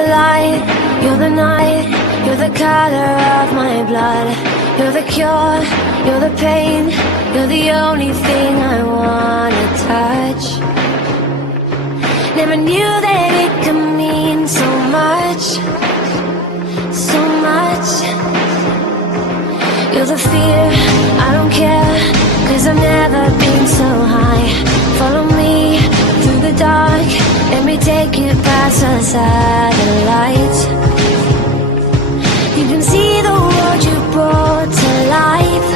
the light, you're the night, you're the color of my blood. You're the cure, you're the pain, you're the only thing I wanna touch. Never knew that it could mean so much, so much. You're the fear, I don't care, 'cause I've never been so high. Follow me through the dark, let me take you past the satellites. You can see the world you brought to life,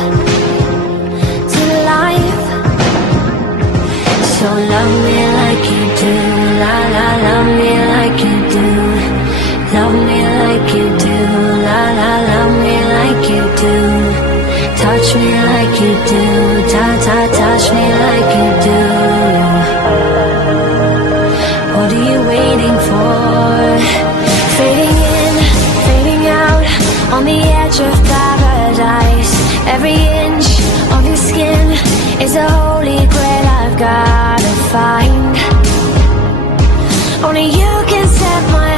to life. So love me like you do, la la, love me like you do. Love me like you do, la la, love me like you do. Touch me like you do, ta ta, touch me like you do. What are you waiting for? Fading in, fading out, on the edge of paradise. Every inch of your skin is a holy grail I've gotta find. Only you can set my